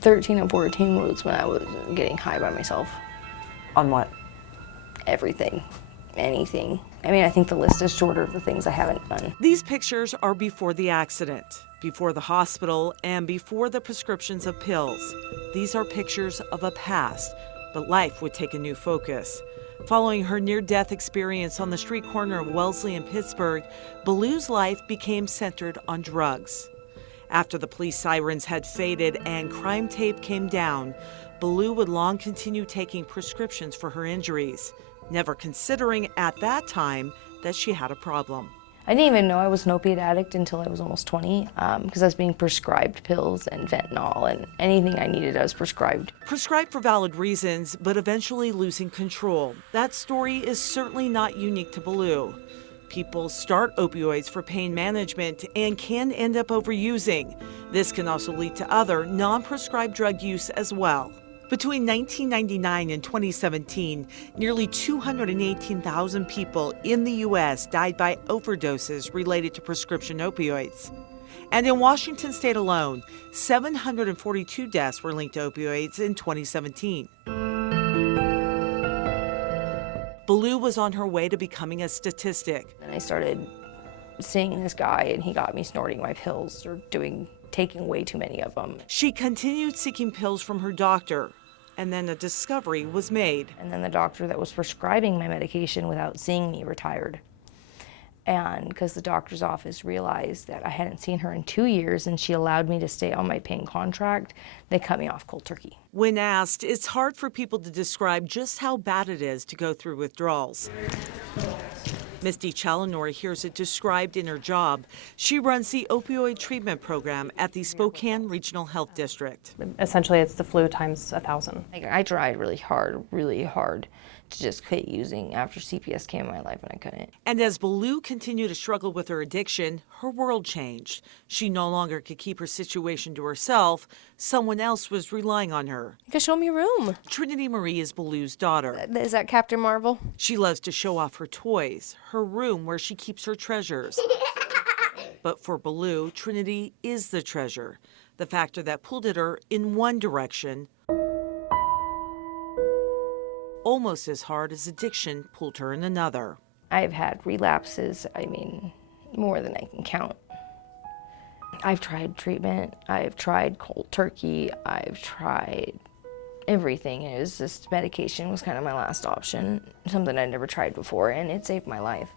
13 and 14 was when I was getting high by myself. On what? Everything, anything. I mean, I think the list is shorter of the things I haven't done. These pictures are before the accident, before the hospital, and before the prescriptions of pills. These are pictures of a past, but life would take a new focus. Following her near-death experience on the street corner of Wellesley and Pittsburgh, Ballou's life became centered on drugs. After the police sirens had faded and crime tape came down, Ballou would long continue taking prescriptions for her injuries, never considering at that time that she had a problem. I didn't even know I was an opiate addict until I was almost 20, because I was being prescribed pills and fentanyl, and anything I needed I was prescribed. Prescribed for valid reasons, but eventually losing control. That story is certainly not unique to Ballou. People start opioids for pain management and can end up overusing. This can also lead to other non-prescribed drug use as well. Between 1999 and 2017, nearly 218,000 people in the U.S. died by overdoses related to prescription opioids. And in Washington state alone, 742 deaths were linked to opioids in 2017. Ballou was on her way to becoming a statistic. And I started seeing this guy, and he got me snorting my pills or taking way too many of them. She continued seeking pills from her doctor, and then a discovery was made. And then the doctor that was prescribing my medication without seeing me retired. And because the doctor's office realized that I hadn't seen her in 2 years and she allowed me to stay on my paying contract, they cut me off cold turkey. When asked, it's hard for people to describe just how bad it is to go through withdrawals. Misty Challenor hears it described in her job. She runs the opioid treatment program at the Spokane Regional Health District. Essentially, it's the flu times 1,000. I tried really hard to just quit using after CPS came in my life, and I couldn't. And as Ballou continued to struggle with her addiction, her world changed. She no longer could keep her situation to herself. Someone else was relying on her. You can show me your room. Trinity Marie is Ballou's daughter. Is that Captain Marvel? She loves to show off her toys, her room where she keeps her treasures. But for Ballou, Trinity is the treasure, the factor that pulled at her in one direction, almost as hard as addiction pulled her in another. I've had relapses, more than I can count. I've tried treatment, I've tried cold turkey, I've tried everything. It was just medication was kind of my last option, something I'd never tried before, and it saved my life.